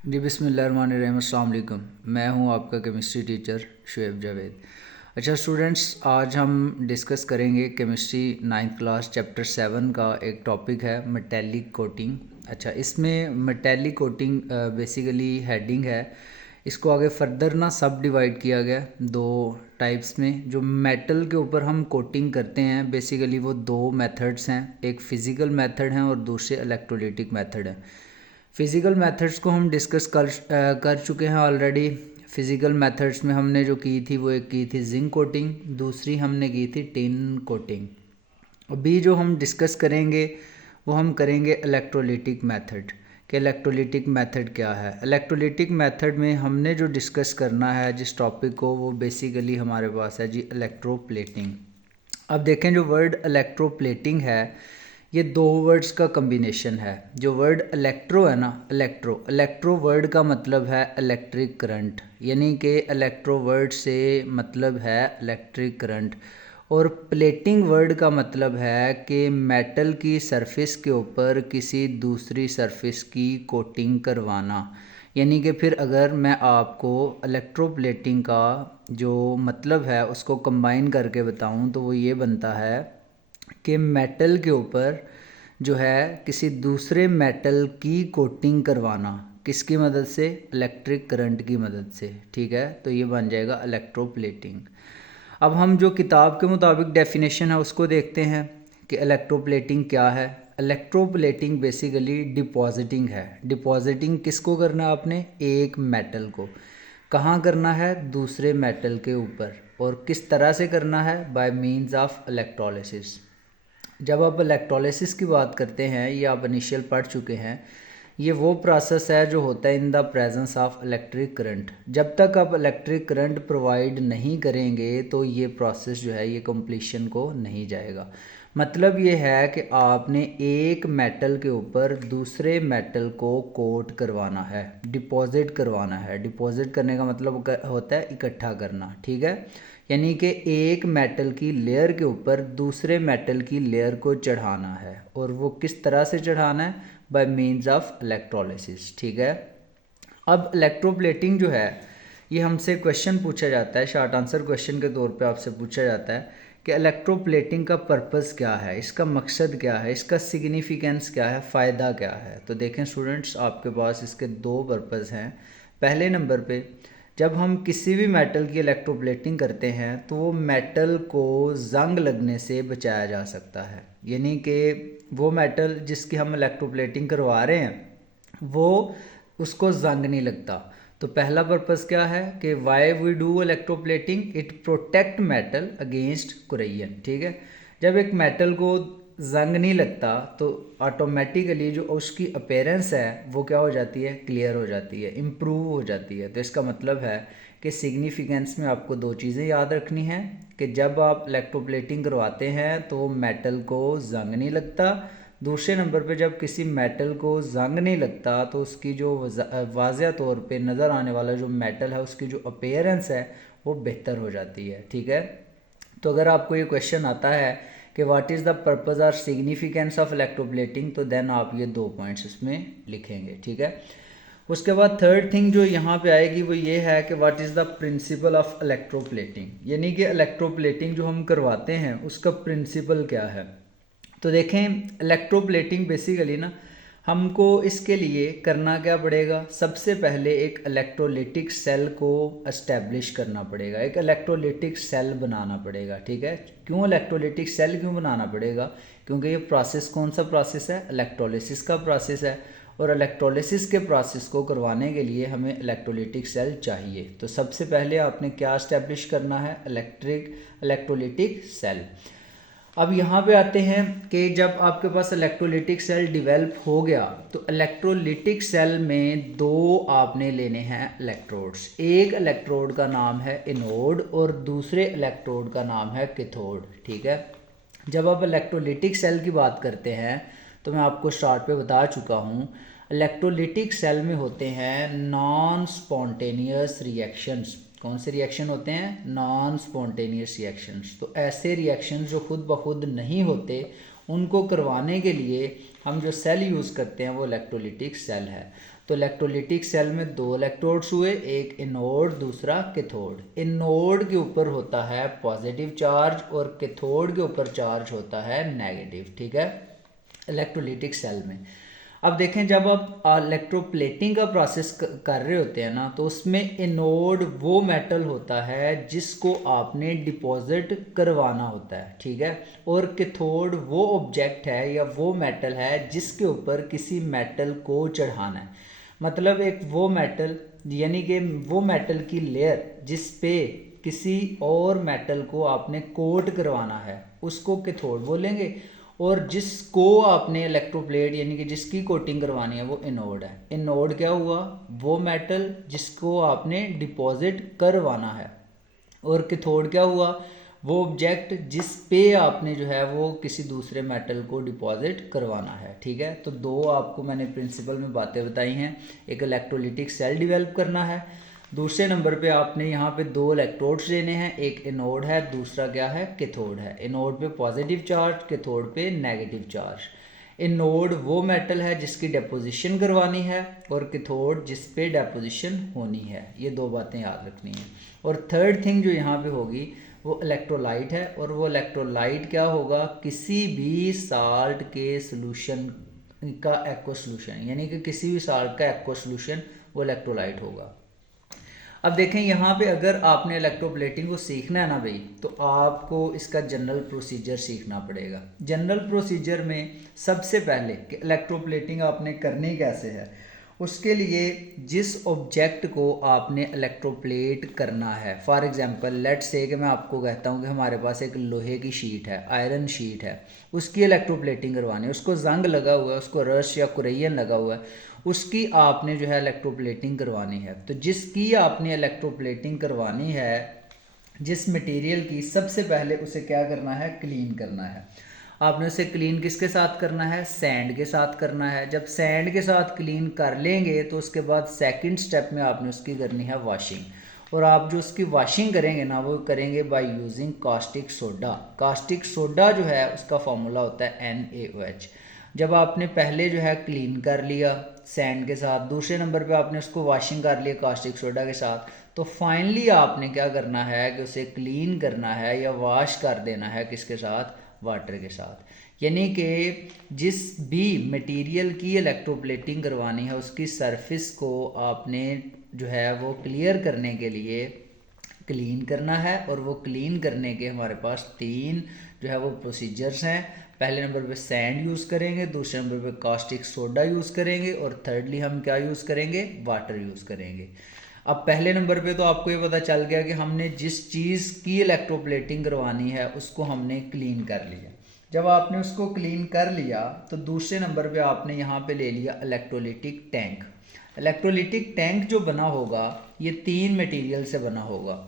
जी बिस्मिल्लाहिर्रहमानिर्रहीम, अस्सलाम वालेकुम। मैं हूं आपका केमिस्ट्री टीचर शुएब जावेद। अच्छा स्टूडेंट्स, आज हम डिस्कस करेंगे केमिस्ट्री 9th क्लास चैप्टर 7 का एक टॉपिक है मेटेलिक कोटिंग। अच्छा, इसमें मेटेलिक कोटिंग बेसिकली हेडिंग है। इसको आगे फर्दर ना सब डिवाइड किया गया दो टाइप्स में। जो मेटल के ऊपर हम कोटिंग करते हैं बेसिकली वो दो मेथड्स हैं, एक फ़िज़िकल मेथड है और दूसरे इलेक्ट्रोलिटिक मेथड है। फ़िज़िकल मेथड्स को हम डिस्कस कर चुके हैं ऑलरेडी। फ़िज़िकल मेथड्स में हमने जो की थी वो एक की थी जिंक कोटिंग, दूसरी हमने की थी टिन कोटिंग। अभी जो हम डिस्कस करेंगे वो हम करेंगे इलेक्ट्रोलिटिक मेथड। कि इलेक्ट्रोलिटिक मेथड क्या है। इलेक्ट्रोलिटिक मेथड में हमने जो डिस्कस करना है जिस टॉपिक को, वो बेसिकली हमारे पास है जी इलेक्ट्रोप्लेटिंग। अब देखें, जो वर्ड इलेक्ट्रोप्लेटिंग है ये दो वर्ड्स का कम्बिनेशन है। जो वर्ड इलेक्ट्रो है ना, इलेक्ट्रो वर्ड का मतलब है इलेक्ट्रिक करंट, यानी कि इलेक्ट्रो वर्ड से मतलब है इलेक्ट्रिक करंट। और प्लेटिंग वर्ड का मतलब है कि मेटल की सरफेस के ऊपर किसी दूसरी सरफेस की कोटिंग करवाना। यानी कि फिर अगर मैं आपको इलेक्ट्रोप्लेटिंग का जो मतलब है उसको कंबाइन करके बताऊं तो वो ये बनता है कि मेटल के ऊपर जो है किसी दूसरे मेटल की कोटिंग करवाना। किसकी मदद से? इलेक्ट्रिक करंट की मदद से। ठीक है, तो ये बन जाएगा इलेक्ट्रोप्लेटिंग। अब हम जो किताब के मुताबिक डेफिनेशन है उसको देखते हैं कि इलेक्ट्रोप्लेटिंग क्या है। इलेक्ट्रोप्लेटिंग बेसिकली डिपॉजिटिंग है। डिपॉजिटिंग किसको करना है आपने? एक मेटल को। कहाँ करना है? दूसरे मेटल के ऊपर। और किस तरह से करना है? Bye means of electrolysis. जब आप इलेक्ट्रोलिसिस की बात करते हैं, ये आप इनिशियल पढ़ चुके हैं, ये वो प्रोसेस है जो होता है in the presence of electric current. जब तक आप इलेक्ट्रिक करंट प्रोवाइड नहीं करेंगे तो ये प्रोसेस जो है ये कंप्लीशन को नहीं जाएगा। मतलब ये है कि आपने एक मेटल के ऊपर दूसरे मेटल को कोट करवाना है, डिपॉजिट करवाना है। डिपॉजिट करने का मतलब होता है इकट्ठा करना। ठीक है, यानी कि एक मेटल की लेयर के ऊपर दूसरे मेटल की लेयर को चढ़ाना है। और वो किस तरह से चढ़ाना है? Bye means of electrolysis. ठीक है, अब इलेक्ट्रोप्लेटिंग जो है ये हमसे क्वेश्चन पूछा जाता है, शॉर्ट आंसर क्वेश्चन के तौर पे आपसे पूछा जाता है कि इलेक्ट्रोप्लेटिंग का पर्पस क्या है, इसका मकसद क्या है, इसका सिग्निफिकेंस क्या है, फ़ायदा क्या है। तो देखें स्टूडेंट्स, आपके पास इसके दो पर्पस हैं। पहले नंबर पे, जब हम किसी भी मेटल की इलेक्ट्रोप्लेटिंग करते हैं तो वो मेटल को जंग लगने से बचाया जा सकता है। यानी कि वो मेटल जिसकी हम इलेक्ट्रोप्लेटिंग करवा रहे हैं वो उसको जंग नहीं लगता। तो पहला पर्पस क्या है कि why we do electroplating? It protect metal against corrosion. ठीक है, जब एक मेटल को जंग नहीं लगता तो ऑटोमेटिकली जो उसकी अपीयरेंस है वो क्या हो जाती है? क्लियर हो जाती है, इम्प्रूव हो जाती है। तो इसका मतलब है कि सिग्निफिकेंस में आपको दो चीज़ें याद रखनी है कि जब आप इलेक्ट्रोप्लेटिंग करवाते हैं तो मेटल को जंग नहीं लगता। दूसरे नंबर पे, जब किसी मेटल को जंग नहीं लगता तो उसकी जो वाज़ह तौर पे नज़र आने वाला जो मेटल है उसकी जो अपीयरेंस है वो बेहतर हो जाती है। ठीक है, तो अगर आपको ये क्वेश्चन आता है कि व्हाट इज़ द पर्पज़ और सिग्निफिकेंस ऑफ इलेक्ट्रोप्लेटिंग, तो देन आप ये दो पॉइंट्स इसमें लिखेंगे। ठीक है, उसके बाद थर्ड थिंग जो यहाँ पे आएगी वो ये है कि what is the principle of electroplating, यानी कि इलेक्ट्रोप्लेटिंग जो हम करवाते हैं उसका प्रिंसिपल क्या है। तो देखें, इलेक्ट्रोप्लेटिंग बेसिकली ना हमको इसके लिए करना क्या पड़ेगा? सबसे पहले एक इलेक्ट्रोलिटिक सेल को एस्टेब्लिश करना पड़ेगा, एक इलेक्ट्रोलिटिक सेल बनाना पड़ेगा। ठीक है, क्यों इलेक्ट्रोलिटिक सेल क्यों बनाना पड़ेगा? क्योंकि ये प्रोसेस कौन सा प्रोसेस है? इलेक्ट्रोलिसिस का प्रोसेस है। और इलेक्ट्रोलिसिस के प्रोसेस को करवाने के लिए हमें इलेक्ट्रोलिटिक सेल चाहिए। तो सबसे पहले आपने क्या एस्टेब्लिश करना है? Electrolytic cell. अब यहाँ पे आते हैं कि जब आपके पास इलेक्ट्रोलिटिक सेल डिवेल्प हो गया तो इलेक्ट्रोलिटिक सेल में दो आपने लेने हैं इलेक्ट्रोड्स। एक इलेक्ट्रोड का नाम है एनोड और दूसरे इलेक्ट्रोड का नाम है कैथोड। ठीक है, जब आप इलेक्ट्रोलिटिक सेल की बात करते हैं तो मैं आपको स्टार्ट पे बता चुका हूँ, इलेक्ट्रोलिटिक सेल में होते हैं नॉन स्पॉन्टेनियस रिएक्शंस। कौन से रिएक्शन होते हैं? Non spontaneous reactions. तो ऐसे रिएक्शंस जो खुद ब खुद नहीं होते उनको करवाने के लिए हम जो सेल यूज़ करते हैं वो इलेक्ट्रोलिटिक सेल है। तो इलेक्ट्रोलिटिक सेल में 2 इलेक्ट्रोड्स हुए, एक एनोड दूसरा कैथोड। एनोड के ऊपर होता है पॉजिटिव चार्ज और कैथोड के ऊपर चार्ज होता है नेगेटिव, ठीक है, इलेक्ट्रोलिटिक सेल में। अब देखें, जब आप इलेक्ट्रोप्लेटिंग का प्रोसेस कर रहे होते हैं ना, तो उसमें एनोड वो मेटल होता है जिसको आपने डिपॉजिट करवाना होता है, ठीक है, और कैथोड वो ऑब्जेक्ट है या वो मेटल है जिसके ऊपर किसी मेटल को चढ़ाना है। मतलब एक वो मेटल, यानी कि वो मेटल की लेयर जिस पे किसी और मेटल को आपने कोट करवाना है, उसको कैथोड बोलेंगे, और जिसको आपने इलेक्ट्रोप्लेट यानी कि जिसकी कोटिंग करवानी है वो एनोड है। एनोड क्या हुआ? वो मेटल जिसको आपने डिपॉजिट करवाना है। और कैथोड क्या हुआ? वो ऑब्जेक्ट जिस पे आपने जो है वो किसी दूसरे मेटल को डिपॉजिट करवाना है, ठीक है। तो दो आपको मैंने प्रिंसिपल में बातें बताई हैं, एक इलेक्ट्रोलिटिक सेल डेवलप करना है, दूसरे नंबर पे आपने यहाँ पे 2 इलेक्ट्रोड्स लेने हैं, एक एनोड है, दूसरा क्या है? कैथोड है। एनोड पे पॉजिटिव चार्ज, कैथोड पे नेगेटिव चार्ज। एनोड वो मेटल है जिसकी डेपोजिशन करवानी है और कैथोड जिस पे डेपोजिशन होनी है। ये 2 बातें याद रखनी है। और थर्ड थिंग जो यहाँ पे होगी वो इलेक्ट्रोलाइट है, और वो इलेक्ट्रोलाइट क्या होगा? किसी भी साल्ट के सोल्यूशन का एक्वा सोल्यूशन, यानी कि किसी भी साल्ट का एक्वा सोल्यूशन वो इलेक्ट्रोलाइट होगा। अब देखें यहाँ पे, अगर आपने इलेक्ट्रोप्लेटिंग को सीखना है ना भाई, तो आपको इसका जनरल प्रोसीजर सीखना पड़ेगा। जनरल प्रोसीजर में सबसे पहले कि इलेक्ट्रोप्लेटिंग आपने करनी कैसे है, उसके लिए जिस ऑब्जेक्ट को आपने इलेक्ट्रोप्लेट करना है, फॉर एग्जांपल लेट्स से कि मैं आपको कहता हूँ कि हमारे पास एक लोहे की शीट है, आयरन शीट है, उसकी इलेक्ट्रोप्लेटिंग करवानी है, उसको जंग लगा हुआ है, उसको रश या कुरैयन लगा हुआ है, उसकी आपने जो है इलेक्ट्रोप्लेटिंग करवानी है। तो जिसकी आपने इलेक्ट्रोप्लेटिंग करवानी है, जिस मटेरियल की, सबसे पहले उसे क्या करना है? क्लीन करना है। आपने उसे क्लीन किसके साथ करना है? सैंड के साथ करना है। जब सैंड के साथ क्लीन कर लेंगे तो उसके बाद सेकंड स्टेप में आपने उसकी करनी है वॉशिंग। और आप जो उसकी वॉशिंग करेंगे ना, वो करेंगे by using caustic soda. Caustic soda जो है उसका फॉर्मूला होता है NaOH। जब आपने पहले जो है क्लीन कर लिया सैंड के साथ, दूसरे नंबर पे आपने उसको वॉशिंग कर लिया कास्टिक सोडा के साथ, तो फाइनली आपने क्या करना है कि उसे क्लीन करना है या वॉश कर देना है किसके साथ? वाटर के साथ। यानी कि जिस भी मटेरियल की इलेक्ट्रोप्लेटिंग करवानी है उसकी सरफेस को आपने जो है वो क्लियर करने के लिए क्लीन करना है। और वो क्लीन करने के हमारे पास 3 जो है वो प्रोसीजर्स हैं। पहले नंबर पे सैंड यूज़ करेंगे, दूसरे नंबर पे कास्टिक सोडा यूज़ करेंगे, और थर्डली हम क्या यूज़ करेंगे? वाटर यूज़ करेंगे। अब पहले नंबर पे तो आपको ये पता चल गया कि हमने जिस चीज़ की इलेक्ट्रोप्लेटिंग करवानी है उसको हमने क्लीन कर लिया। जब आपने उसको क्लीन कर लिया तो दूसरे नंबर पे आपने यहाँ पे ले लिया इलेक्ट्रोलिटिक टैंक। इलेक्ट्रोलिटिक टैंक जो बना होगा ये 3 मटेरियल से बना होगा।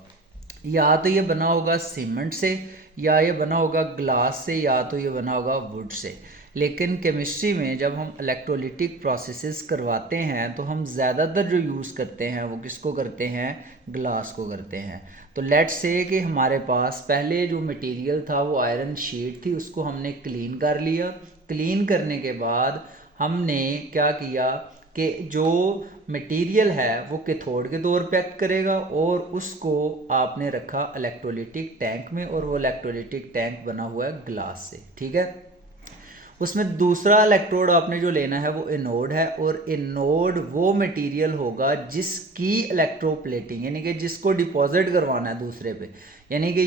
या तो ये बना होगा सीमेंट से, या ये बना होगा ग्लास से, या तो ये बना होगा वुड से। लेकिन केमिस्ट्री में जब हम इलेक्ट्रोलिटिक प्रोसेसेस करवाते हैं तो हम ज़्यादातर जो यूज़ करते हैं वो किसको करते हैं? ग्लास को करते हैं। तो लेट्स से कि हमारे पास पहले जो मटेरियल था वो आयरन शीट थी, उसको हमने क्लीन कर लिया। क्लीन करने के बाद हमने क्या किया कि जो मटेरियल है वो कैथोड के तौर पे एक्ट करेगा, और उसको आपने रखा इलेक्ट्रोलिटिक टैंक में, और वो इलेक्ट्रोलिटिक टैंक बना हुआ है ग्लास से, ठीक है। उसमें दूसरा इलेक्ट्रोड आपने जो लेना है वो एनोड है, और एनोड वो मटेरियल होगा जिसकी इलेक्ट्रोप्लेटिंग, यानी कि जिसको डिपॉजिट करवाना है दूसरे पे, यानी कि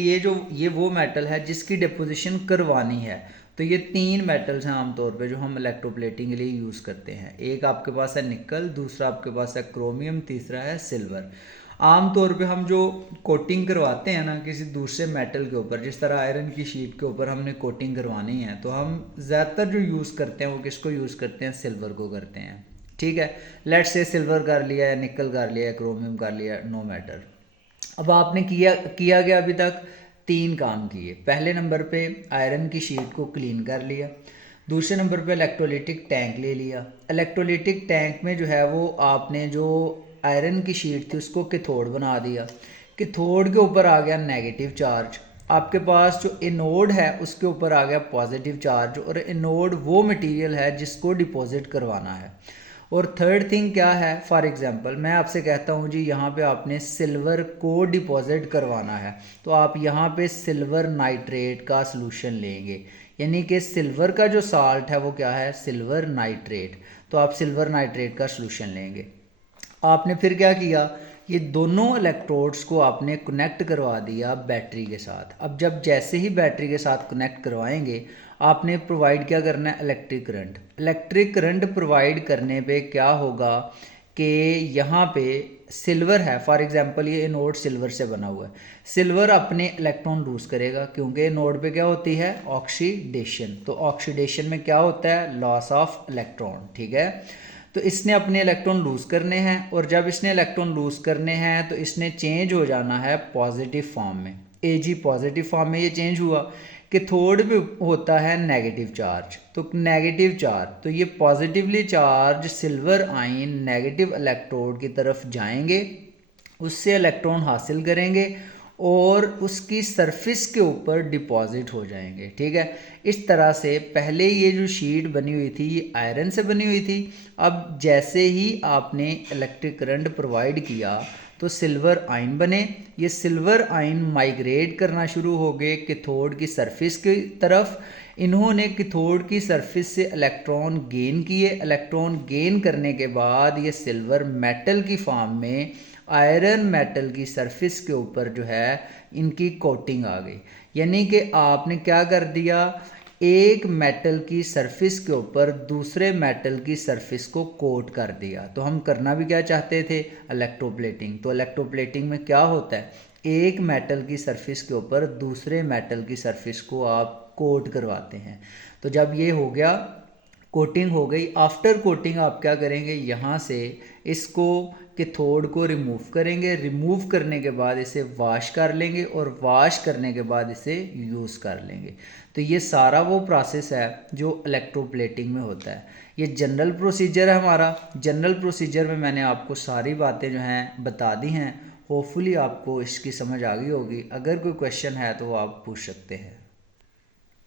ये वो मेटल है जिसकी डिपोजिशन करवानी है। तो ये 3 मेटल्स हैं आमतौर पे जो हम इलेक्ट्रोप्लेटिंग के लिए यूज़ करते हैं। एक आपके पास है निकल, दूसरा आपके पास है क्रोमियम, तीसरा है सिल्वर। आमतौर पे हम जो कोटिंग करवाते हैं ना किसी दूसरे मेटल के ऊपर, जिस तरह आयरन की शीट के ऊपर हमने कोटिंग करवानी है, तो हम ज़्यादातर जो यूज़ करते हैं वो किसको यूज़ करते हैं? सिल्वर को करते हैं, ठीक है। लेट्स से सिल्वर कर लिया या निकल कर लिया या क्रोमियम कर लिया, नो मैटर। अब आपने किया गया अभी तक 3 काम किए। पहले नंबर पे आयरन की शीट को क्लीन कर लिया, दूसरे नंबर पे इलेक्ट्रोलिटिक टैंक ले लिया। इलेक्ट्रोलिटिक टैंक में जो है वो आपने जो आयरन की शीट थी उसको कैथोड बना दिया। कैथोड के ऊपर आ गया नेगेटिव चार्ज, आपके पास जो एनोड है उसके ऊपर आ गया पॉजिटिव चार्ज, और एनोड वो मटेरियल है जिसको डिपॉजिट करवाना है। और थर्ड थिंग क्या है, फॉर एग्जांपल मैं आपसे कहता हूँ जी यहाँ पे आपने सिल्वर को डिपॉजिट करवाना है, तो आप यहाँ पे सिल्वर नाइट्रेट का सॉल्यूशन लेंगे, यानी कि सिल्वर का जो साल्ट है वो क्या है, सिल्वर नाइट्रेट। तो आप सिल्वर नाइट्रेट का सॉल्यूशन लेंगे। आपने फिर क्या किया, ये दोनों इलेक्ट्रोड्स को आपने कनेक्ट करवा दिया बैटरी के साथ। अब जब जैसे ही बैटरी के साथ कनेक्ट करवाएंगे, आपने प्रोवाइड क्या करना है, electric current. Electric current provide करने पे क्या होगा कि यहाँ पे सिल्वर है, फॉर एग्जांपल ये एनोड सिल्वर से बना हुआ है, सिल्वर अपने इलेक्ट्रॉन लूज करेगा, क्योंकि एनोड पे क्या होती है, ऑक्सीडेशन। तो ऑक्सीडेशन में क्या होता है, लॉस ऑफ इलेक्ट्रॉन, ठीक है। तो इसने अपने इलेक्ट्रॉन लूज़ करने हैं, और जब इसने इलेक्ट्रॉन लूज़ करने हैं तो इसने चेंज हो जाना है पॉजिटिव फॉर्म में, Ag पॉजिटिव फॉर्म में ये चेंज हुआ। कैथोड पे होता है नेगेटिव चार्ज, तो नेगेटिव चार्ज, तो ये positively charge silver ion negative electrode की तरफ जाएंगे, उससे इलेक्ट्रॉन हासिल करेंगे और उसकी सरफेस के ऊपर डिपॉजिट हो जाएंगे, ठीक है। इस तरह से पहले ये जो शीट बनी हुई थी ये आयरन से बनी हुई थी। अब जैसे ही आपने इलेक्ट्रिक करंट प्रोवाइड किया तो सिल्वर आयन बने, ये सिल्वर आयन माइग्रेट करना शुरू हो गए कैथोड की सरफेस की तरफ। इन्होंने कैथोड की सरफेस से इलेक्ट्रॉन गेन किए, इलेक्ट्रॉन गेन करने के बाद ये सिल्वर मेटल की फॉर्म में आयरन मेटल की सरफेस के ऊपर जो है इनकी कोटिंग आ गई। यानी कि आपने क्या कर दिया, एक मेटल की सरफेस के ऊपर दूसरे मेटल की सरफेस को कोट कर दिया। तो हम करना भी क्या चाहते थे, इलेक्ट्रोप्लेटिंग। तो इलेक्ट्रोप्लेटिंग में क्या होता है, एक मेटल की सरफेस के ऊपर दूसरे मेटल की सरफेस को आप कोट करवाते हैं। तो जब ये हो गया, कोटिंग हो गई, आफ्टर कोटिंग आप क्या करेंगे, यहाँ से इसको कैथोड को रिमूव करेंगे, रिमूव करने के बाद इसे वॉश कर लेंगे और वॉश करने के बाद इसे यूज़ कर लेंगे। तो ये सारा वो प्रोसेस है जो इलेक्ट्रोप्लेटिंग में होता है। ये जनरल प्रोसीजर है हमारा। जनरल प्रोसीजर में मैंने आपको सारी बातें जो हैं बता दी हैं। होपफुली आपको इसकी समझ आ गई होगी। अगर कोई क्वेश्चन है तो वो आप पूछ सकते हैं।